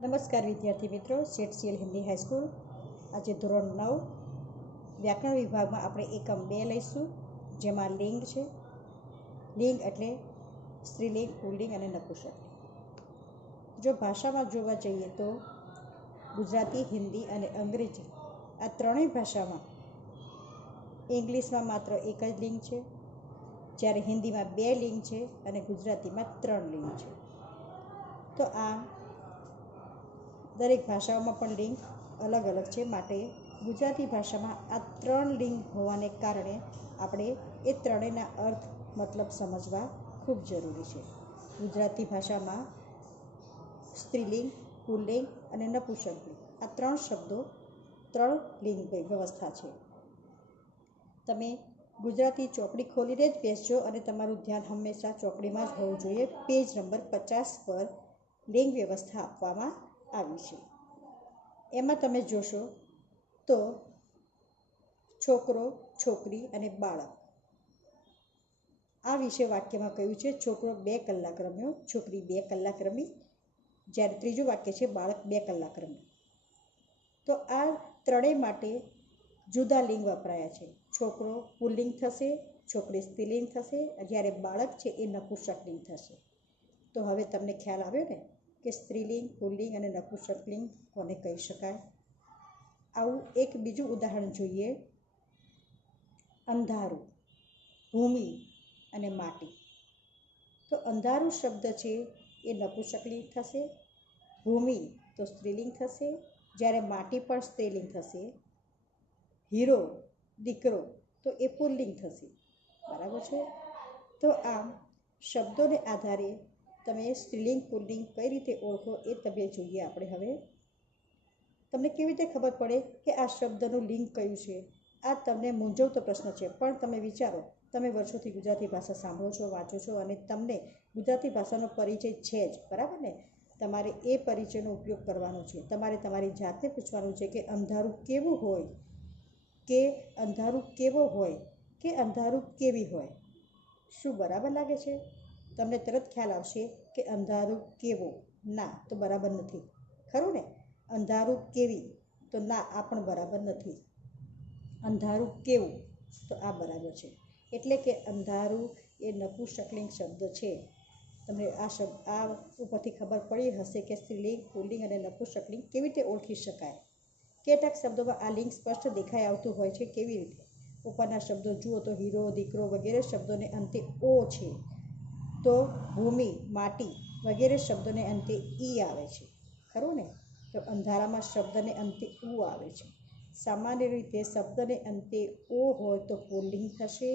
નમસ્કાર વિદ્યાર્થી મિત્રો, સેટ હિન્દી હાઈસ્કૂલ. આજે ધોરણ 9 વ્યાકરણ વિભાગમાં આપણે એકમ 2 લઈશું, જેમાં લિંગ છે. લિંગ એટલે સ્ત્રીલિંગ, પુલ્લિંગ અને નપુંસકલિંગ. જો ભાષામાં જોવા જઈએ તો ગુજરાતી, હિન્દી અને અંગ્રેજી આ ત્રણેય ભાષામાં ઇંગ્લિશમાં માત્ર એક જ લિંગ છે, જ્યારે હિન્દીમાં 2 લિંગ છે અને ગુજરાતીમાં 3 લિંગ છે. તો આ દરેક ભાષાઓમાં પણ લિંગ અલગ અલગ છે, માટે ગુજરાતી ભાષામાં આ 3 લિંગ હોવાને કારણે આપણે એ ત્રણેયના અર્થ મતલબ સમજવા ખૂબ જરૂરી છે. ગુજરાતી ભાષામાં સ્ત્રીલિંગ, પુલ્લિંગ અને નપુંસકલિંગ આ 3 શબ્દો 3 લિંગ વ્યવસ્થા છે. તમે ગુજરાતી ચોપડી ખોલીને જ બેસજો અને તમારું ધ્યાન હંમેશા ચોપડીમાં જ હોવું જોઈએ. પેજ નંબર 50 પર લિંગ વ્યવસ્થા આપવામાં આવી છે. એમાં તમે જોશો તો છોકરો, છોકરી અને બાળક આ વિશે વાક્યમાં કહ્યું છે. છોકરો 2 કલાક રમ્યો, છોકરી 2 કલાક રમી, જ્યારે ત્રીજું વાક્ય છે બાળક 2 કલાક રમ્યું. તો આ ત્રણેય માટે જુદા લિંગ વપરાયા છે. છોકરો પુલ્લિંગ થશે, છોકરી સ્ત્રીલિંગ થશે, જ્યારે બાળક છે એ નપુંસકલિંગ થશે. તો હવે તમને ખ્યાલ આવ્યો ને કે સ્ત્રીલિંગ, પુલ્લિંગ અને નપુંસકલિંગ કોને કહી શકાય. આવું એક બીજું ઉદાહરણ જોઈએ. અંધારું, ભૂમિ અને માટી. તો અંધારું શબ્દ છે એ નપુંસકલિંગ થશે, ભૂમિ તો સ્ત્રીલિંગ થશે, જ્યારે માટી પણ સ્ત્રીલિંગ થશે. હીરો, દીકરો તો એ પુલ્લિંગ થશે. બરાબર છે. તો આમ શબ્દોને આધારે તમે સ્ત્રીલિંગ, પુલ્લિંગ કઈ રીતે ઓળખો એ તમે જોઈએ. આપણે હવે તમને કેવી રીતે ખબર પડે કે આ શબ્દનું લિંગ કયું છે? આ તમને મૂંઝવતો પ્રશ્ન છે, પણ તમે વિચારો, તમે વર્ષોથી ગુજરાતી ભાષા સાંભળો છો, વાંચો છો અને તમને ગુજરાતી ભાષાનો પરિચય છે જ, બરાબર ને? તમારે એ પરિચયનો ઉપયોગ કરવાનો છે. તમારે તમારી જાતને પૂછવાનું છે કે અંધારું કેવું હોય, કે અંધારું કેવો હોય, કે અંધારું કેવી હોય. શું બરાબર લાગે છે? તમને તરત ખ્યાલ આવશે કે અંધારું કેવો, ના તો બરાબર નથી, ખરું ને? અંધારું કેવી, તો ના આ પણ બરાબર નથી. અંધારું કેવું, તો આ બરાબર છે. એટલે કે અંધારું એ નપુંસકલિંગ શબ્દ છે. તમને આ ઉપરથી ખબર પડી હશે કે સ્ત્રીલિંગ, પુલ્લિંગ અને નપુંસકલિંગ કેવી રીતે ઓળખી શકાય. કેટલાક શબ્દોમાં આ લિંગ સ્પષ્ટ દેખાઈ આવતું હોય છે. કેવી રીતે? ઉપરના શબ્દો જુઓ તો હીરો, દીકરો વગેરે શબ્દોને અંતે ઓ છે, તો ભૂમિ, માટી વગેરે શબ્દોને અંતે ઈ આવે છે, ખરું ને? તો અંધારામાં શબ્દને અંતે ઉ આવે છે. સામાન્ય રીતે શબ્દને અંતે ઓ હોય તો પુલ્લિંગ થશે,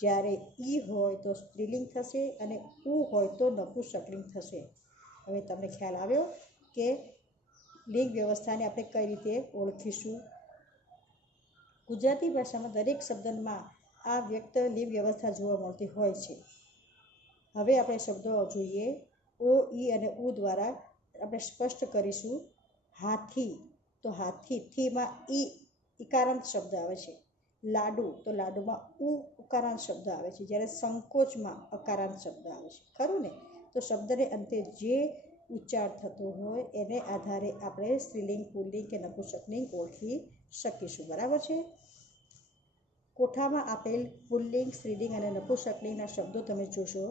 જ્યારે ઈ હોય તો સ્ત્રીલિંગ થશે અને ઉ હોય તો નપુંસકલિંગ થશે. હવે તમને ખ્યાલ આવ્યો કે લિંગ વ્યવસ્થાને આપણે કઈ રીતે ઓળખીશું. ગુજરાતી ભાષામાં દરેક શબ્દમાં આ વ્યક્ત લિંગ વ્યવસ્થા જોવા મળતી હોય છે. હવે આપણે શબ્દો જોઈએ. ઓ, ઈ અને ઉ દ્વારા આપણે સ્પષ્ટ કરીશું. હાથી, તો હાથી, થીમાં ઈ ઇકારાંત શબ્દ આવે છે. લાડુ, તો લાડુમાં ઉકારાંત શબ્દ આવે છે, જ્યારે સંકોચમાં અકારાંત શબ્દ આવે છે, ખરું ને? તો શબ્દને અંતે જે ઉચ્ચાર થતો હોય એને આધારે આપણે સ્ત્રીલિંગ, પુલ્લિંગ કે નપુંસકલિંગ ઓળખી શકીશું. બરાબર છે. કોઠામાં આપેલ પુલ્લિંગ, સ્ત્રીલિંગ અને નપુંસકલિંગના શબ્દો તમે જોશો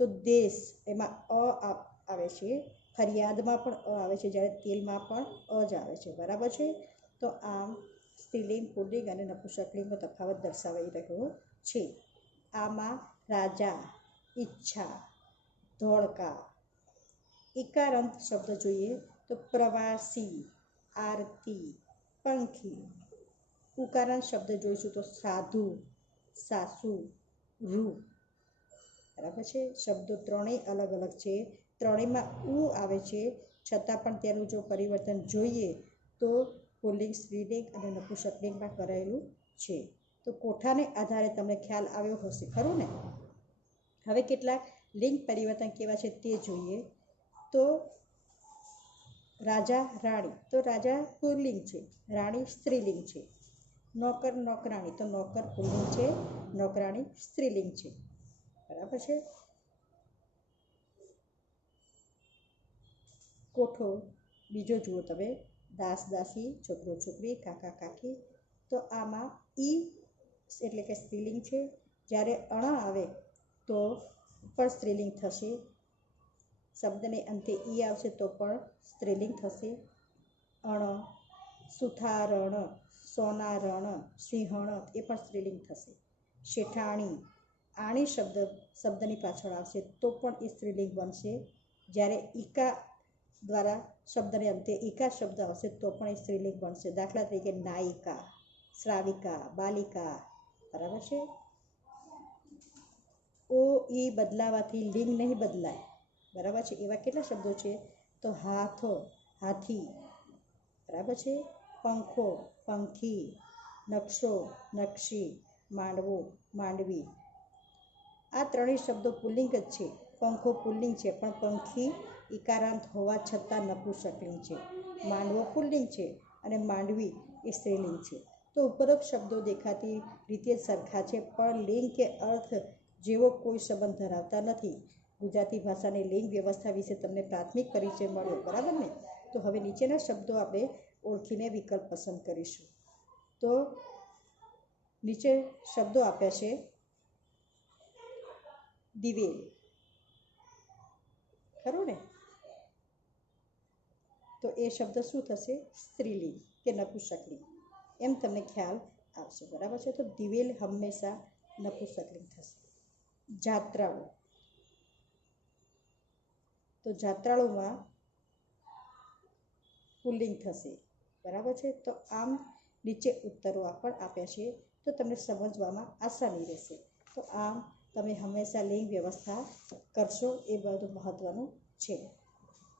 તો દેશ, એમાં અ આવે છે. ફરિયાદમાં પણ અ આવે છે, જ્યારે તેલમાં પણ અ જ આવે છે. બરાબર છે. તો આમ સ્ત્રીલિંગ, પુલ્લિંગ અને નપુંસકલિંગનો તફાવત દર્શાવાઈ રહ્યો છે. આમાં રાજા, ઈચ્છા, ધોળકા. ઇકારાંત શબ્દ જોઈએ તો પ્રવાસી, આરતી, પંખી. ઉકારાંત શબ્દ જોઈશું તો સાધુ, સાસુ, રૂ. બરાબર છે. શબ્દો ત્રણેય અલગ અલગ છે. ત્રણેયમાં ઉ આવે છે, છતાં પણ તેનું જો પરિવર્તન જોઈએ તો પુલ્લિંગ, સ્ત્રીલિંગ અને નપુંસકલિંગમાં કરાયેલું છે. તો કોઠાને આધારે તમને ખ્યાલ આવ્યો હશે, ખરું ને? હવે કેટલાક લિંગ પરિવર્તન કેવા છે તે જોઈએ. તો રાજા, રાણી, તો રાજા પુલ્લિંગ છે, રાણી સ્ત્રીલિંગ છે. નોકર, નોકરાણી, તો નોકર પુલ્લિંગ છે, નોકરાણી સ્ત્રીલિંગ છે. બરાબર છે. કોઠો, બીજો જુઓ તમે, દાસ દાસી, છોકરો છોકરી, કાકા કાકી. તો આમાં ઈ એટલે કે સ્ત્રીલિંગ છે. જ્યારે અણ આવે તો પણ સ્ત્રીલિંગ થશે. શબ્દને અંતે ઈ આવશે તો પણ સ્ત્રીલિંગ થશે. અણ, સુથારણ, સોનારણ, સિંહણ એ પણ સ્ત્રીલિંગ થશે. શેઠાણી, આણી શબ્દની પાછળ આવશે તો પણ એ સ્ત્રીલિંગ બનશે. જ્યારે ઈકા દ્વારા શબ્દને અંતે ઈકા શબ્દ આવશે તો પણ એ સ્ત્રીલિંગ બનશે. દાખલા તરીકે નાયિકા, શ્રાવિકા, બાલિકા. બરાબર છે. ઓ ઈ બદલાવાથી લિંગ નહીં બદલાય. બરાબર છે. એવા કેટલા શબ્દો છે? તો હાથ, હાથી. બરાબર છે. પંખો, પંખી. નકશો, નકશી. માંડવો, માંડવી. આ ત્રણેય શબ્દો પુલ્લિંગ જ છે. પંખો પુલ્લિંગ છે પણ પંખી ઇકારાંત હોવા છતાં નપુંસકલિંગ છે. માંડવો પુલ્લિંગ છે અને માંડવી એ સ્ત્રીલિંગ છે. તો ઉપરોક્ત શબ્દો દેખાતી રીતે સરખા છે પણ લિંગ કે અર્થ જેવો કોઈ સંબંધ ધરાવતા નથી. ગુજરાતી ભાષાની લિંગ વ્યવસ્થા વિશે તમને પ્રાથમિક પરિચય મળ્યો. બરાબર ને? તો હવે નીચેના શબ્દો આપણે ઓળખીને વિકલ્પ પસંદ કરીશું. તો નીચે શબ્દો આપ્યા છે. દિવેલ, ખરું ને? તો એ શબ્દ શું થશે? સ્ત્રીલિંગ કે નપુંસકલિંગ, એમ તમને ખ્યાલ આવશે. બરાબર છે. તો દિવેલ હંમેશા નપુંસકલિંગ થશે. જાત્રાળુ, તો જાત્રાળુમાં પુલ્લિંગ થશે. બરાબર છે. તો આમ નીચે ઉત્તરો પણ આપ્યા છે તો તમને સમજવામાં આસાની રહેશે. તો આમ તમે હંમેશા લિંગ વ્યવસ્થા કરશો, એ બધું મહત્વનું છે.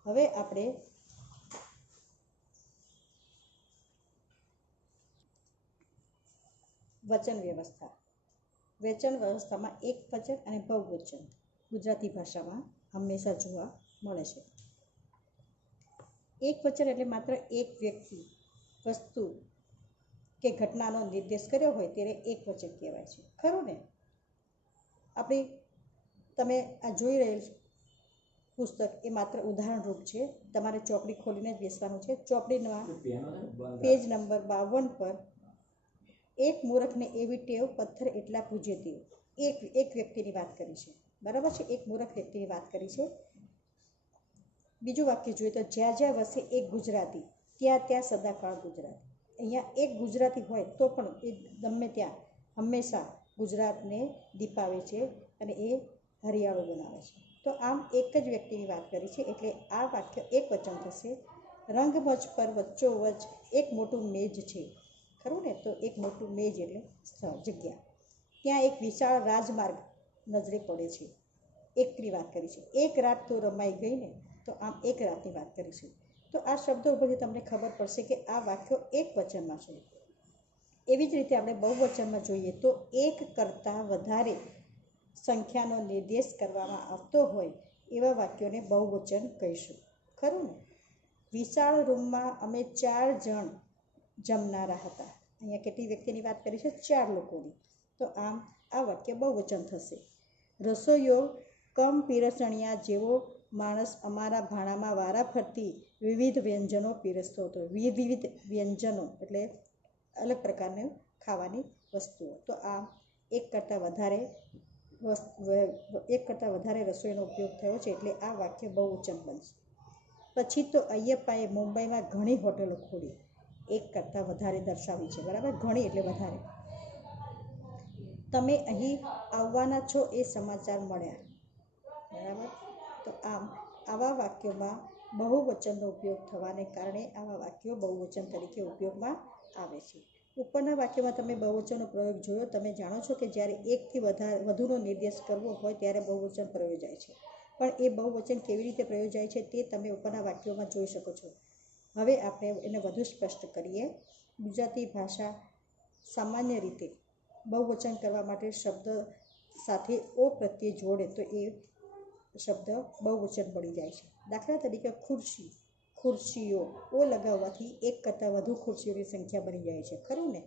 હવે આપણે વચન વ્યવસ્થા. વચન વ્યવસ્થામાં એક વચન અને બહુવચન ગુજરાતી ભાષામાં હંમેશા જોવા મળે છે. એક વચન એટલે માત્ર એક વ્યક્તિ, વસ્તુ કે ઘટનાનો નિર્દેશ કર્યો હોય ત્યારે એક વચન કહેવાય છે. ખરું ને? તમે આ જોઈ રહેલ પુસ્તક એ માત્ર ઉદાહરણરૂપ છે. તમારે ચોપડી ખોલીને જ બેસવાનું છે. ચોપડીના પેજ નંબર 52 પર એક મૂર્ખને એવી ટેવ, પથ્થર એટલા પૂજે તેવું. એક વ્યક્તિની વાત કરી છે. બરાબર છે. એક મૂર્ખ વ્યક્તિની વાત કરી છે. બીજું વાક્ય જોઈએ તો જ્યાં જ્યાં વસે એક ગુજરાતી, ત્યાં ત્યાં સદાકાળ ગુજરાતી. અહીંયા એક ગુજરાતી હોય તો પણ એ ગમે ત્યાં હંમેશા ગુજરાતને દીપાવે છે અને એ હરિયાળું બનાવે છે. તો આમ એક જ વ્યક્તિની વાત કરી છે એટલે આ વાક્ય એક વચન થશે. રંગમંચ પર વચ્ચોવચ એક મોટું મેજ છે. ખરું ને? તો એક મોટું મેજ એટલે જગ્યા. ત્યાં એક વિશાળ રાજમાર્ગ નજરે પડે છે. એકની વાત કરી છે. એક રાત તો રમાઈ ગઈ ને, તો આમ એક રાતની વાત કરીશું. તો આ શબ્દો ઉપરથી તમને ખબર પડશે કે આ વાક્યો એક વચનમાં છે. એવી જ રીતે આપણે બહુવચનમાં જોઈએ તો એક કરતાં વધારે સંખ્યાનો નિર્દેશ કરવામાં આવતો હોય એવા વાક્યોને બહુવચન કહીશું. ખરું ને? વિશાળ રૂમમાં અમે 4 જણ જમનારા હતા. અહીંયા કેટલી વ્યક્તિની વાત કરી છે? 4 લોકોની. તો આમ આ વાક્ય બહુવચન થશે. રસોઈયો કમ પીરસણિયા જેવો માણસ અમારા ભાણામાં વારાફરતી વિવિધ વ્યંજનો પીરસતો હતો. વિવિધ વ્યંજનો એટલે અલગ પ્રકારની ખાવાની વસ્તુઓ. તો આમ એક કરતાં વધારે રસોઈનો ઉપયોગ થયો છે એટલે આ વાક્ય બહુવચન બનશે. પછી તો અય્યપ્પાએ મુંબઈમાં ઘણી હોટલો ખોલી. એક કરતાં વધારે દર્શાવી છે. બરાબર? ઘણી એટલે વધારે. તમે અહીં આવવાના છો એ સમાચાર મળ્યા. બરાબર? તો આમ આવા વાક્યોમાં બહુવચનનો ઉપયોગ થવાને કારણે આવા વાક્યો બહુવચન તરીકે ઉપયોગમાં આવે છે. ઉપરના વાક્યમાં તમે બહુવચનનો પ્રયોગ જોયો. તમે જાણો છો કે જ્યારે એકથી વધુનો નિર્દેશ કરવો હોય ત્યારે બહુવચન પ્રયોજાય છે. પણ એ બહુવચન કેવી રીતે પ્રયોજાય છે તે તમે ઉપરના વાક્યોમાં જોઈ શકો છો. હવે આપણે એને વધુ સ્પષ્ટ કરીએ. ગુજરાતી ભાષા સામાન્ય રીતે બહુવચન કરવા માટે શબ્દ સાથે ઓ પ્રત્યય જોડે તો એ શબ્દ બહુવચન બની જાય છે. દાખલા તરીકે ખુરશી, ખુરશીઓ. ઓ લગાવવાથી એક કરતાં વધુ ખુરશીઓની સંખ્યા બની જાય છે. ખરું ને?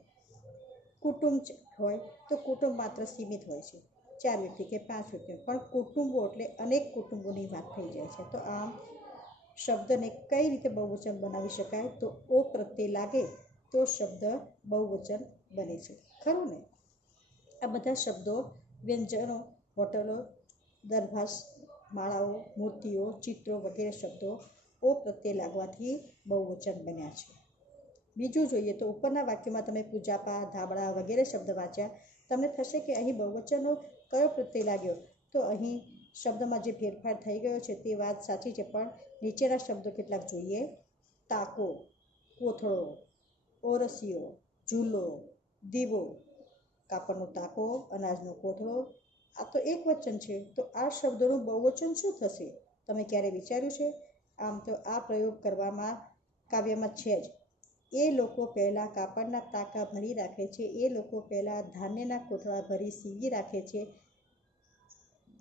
કુટુંબ હોય તો કુટુંબ માત્ર સીમિત હોય છે, 4 વ્યક્તિ કે 5 વ્યક્તિ. પણ કુટુંબો એટલે અનેક કુટુંબોની વાત થઈ જાય છે. તો આમ શબ્દને કઈ રીતે બહુવચન બનાવી શકાય, તો ઓ પ્રત્યય લાગે તો શબ્દ બહુવચન બને છે, ખરું ને? આ બધા શબ્દો, વ્યંજનો, હોટલો, દરભાસ, માળાઓ, મૂર્તિઓ, ચિત્રો વગેરે શબ્દો ઓ પ્રત્યય લાગવાથી બહુવચન બન્યા છે. બીજું જોઈએ તો ઉપરના વાક્યમાં તમે પૂજાપા, ધાબળા વગેરે શબ્દ વાંચ્યા. તમને થશે કે અહીં બહુવચનનો કયો પ્રત્યય લાગ્યો? તો અહીં શબ્દમાં જે ફેરફાર થઈ ગયો છે તે વાત સાચી છે, પણ નીચેના શબ્દો કેટલાક જોઈએ. તાકો, કોથળો, ઓરસિયો, ઝૂલો, દીવો, કાપડનો તાકો, અનાજનો કોથળો. આ તો એક વચન છે, તો આ શબ્દોનું બહુવચન શું થશે? તમે ક્યારે વિચાર્યું છે? આમ તો આ પ્રયોગ કરવામાં કાવ્યમાં છે જ. એ લોકો પહેલાં કાપડના તાકા ભરી રાખે છે, એ લોકો પહેલાં ધાન્યના કોથળા ભરી સીવી રાખે છે.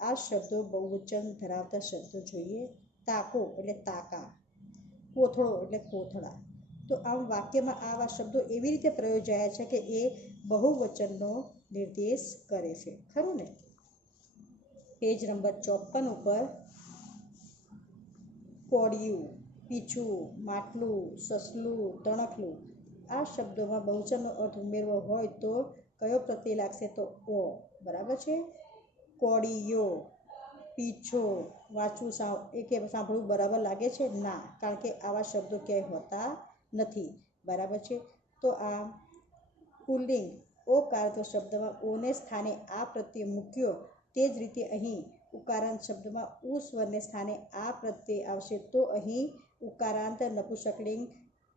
આ શબ્દો બહુવચન ધરાવતા શબ્દો જોઈએ. તાકો એટલે તાકા, કોથળો એટલે કોથળા. તો આમ વાક્યમાં આવા શબ્દો એવી રીતે પ્રયોજાયા છે કે એ બહુવચનનો નિર્દેશ કરે છે, ખરું ને? પેજ નંબર 54 ઉપર કોડિયું, પીછું, માટલું, સસલું, તણખલું આ શબ્દોમાં બહુવચનનો અર્થ ઉમેરવો હોય તો કયો પ્રત્યય લાગશે? તો ઓ. બરાબર છે? કોડિયો, પીછો વાંચવું સાંભળવું બરાબર લાગે છે? ના, કારણ કે આવા શબ્દો ક્યાંય હોતા નથી. બરાબર છે? તો આ પુલ્લિંગ ઓકાર તો શબ્દમાં ઓને સ્થાને આ પ્રત્યય મૂક્યો, તે જ રીતે અહીં ઉકારાંત શબ્દમાં ઉ સ્વરને સ્થાને આ પ્રત્યય આવશે તો અહીં ઉકારાંત નપુંસકલિંગ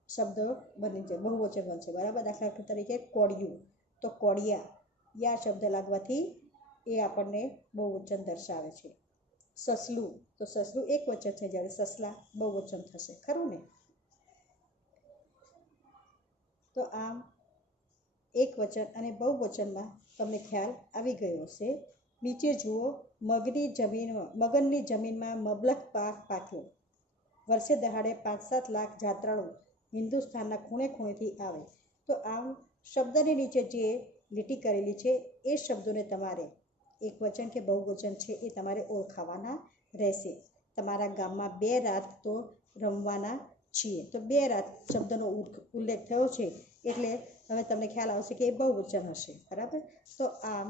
શબ્દ બની જાય, બહુવચન બનશે. બરાબર? દાખલા તરીકે કોડિયું, તો કોડિયા યા શબ્દ લાગવાથી એ આપણને બહુવચન દર્શાવે છે. સસલું, તો સસલું એક વચન છે, જ્યારે સસલા બહુવચન થશે, ખરું ને? તો આમ એક વચન અને બહુવચનમાં તમને ખ્યાલ આવી ગયો હશે. નીચે જુઓ. મગનની જમીનમાં મબલખ પાક પાક્યો. વર્ષે દહાડે 5-7 લાખ જાત્રાળુ હિન્દુસ્તાનના ખૂણે ખૂણેથી આવે. તો આમ શબ્દની નીચે જે લીટી કરેલી છે એ શબ્દોને તમારે એક વચન કે બહુવચન છે એ તમારે ઓળખાવાના રહેશે. તમારા ગામમાં 2 રાત તો રમવાના છીએ, તો 2 રાત શબ્દનો ઉલ્લેખ થયો છે એટલે હવે તમને ખ્યાલ આવશે કે એ બહુવચન હશે. બરાબર? તો આમ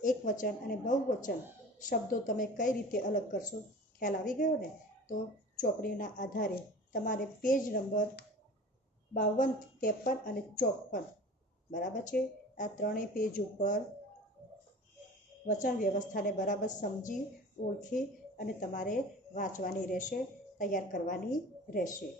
એક વચન અને બહુવચન શબ્દો તમે કઈ રીતે અલગ કરશો? ખ્યાલ આવી ગયો ને? તો ચોપડીના આધારે તમારે પેજ નંબર 52, 53 અને 54, બરાબર છે, આ ત્રણેય પેજ ઉપર વચન વ્યવસ્થાને બરાબર સમજી, ઓળખી અને તમારે વાંચવાની રહેશે, તૈયાર કરવાની રહેશે.